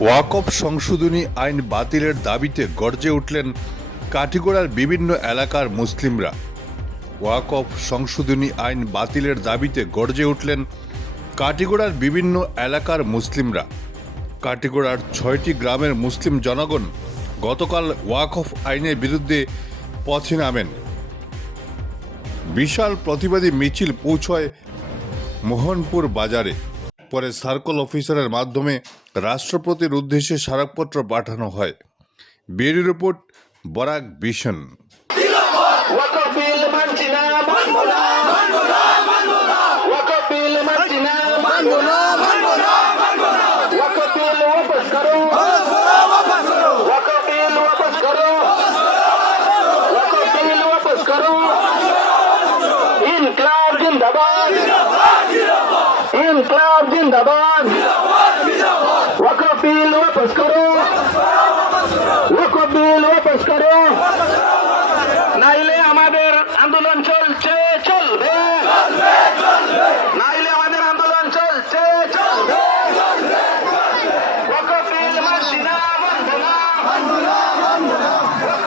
ওয়াকফ সংশোধনী আইন বাতিলের দাবিতে গর্জে উঠলেন কাঠিগড়ার বিভিন্ন এলাকার মুসলিমরা। ওয়াকফ সংশোধনী আইন বাতিলের দাবিতে গর্জে উঠলেন কাঠিগড়ার বিভিন্ন এলাকার মুসলিমরা। কাঠিগড়ার ৬টি গ্রামের মুসলিম জনগণ গতকাল ওয়াকফ আইনের বিরুদ্ধে পথে নামেন। বিশাল প্রতিবাদী মিছিল পৌঁছয় মোহনপুর বাজারে। পরে সার্কেল অফিসারের মাধ্যমে রাষ্ট্রপতির উদ্দেশ্যে স্মারকপত্র পাঠানো হয়। Bureau report, Barak vision. इंकलाब जिंदाबाद, वक्फ बिल वापस करो, वक्फ बिल वापस करो।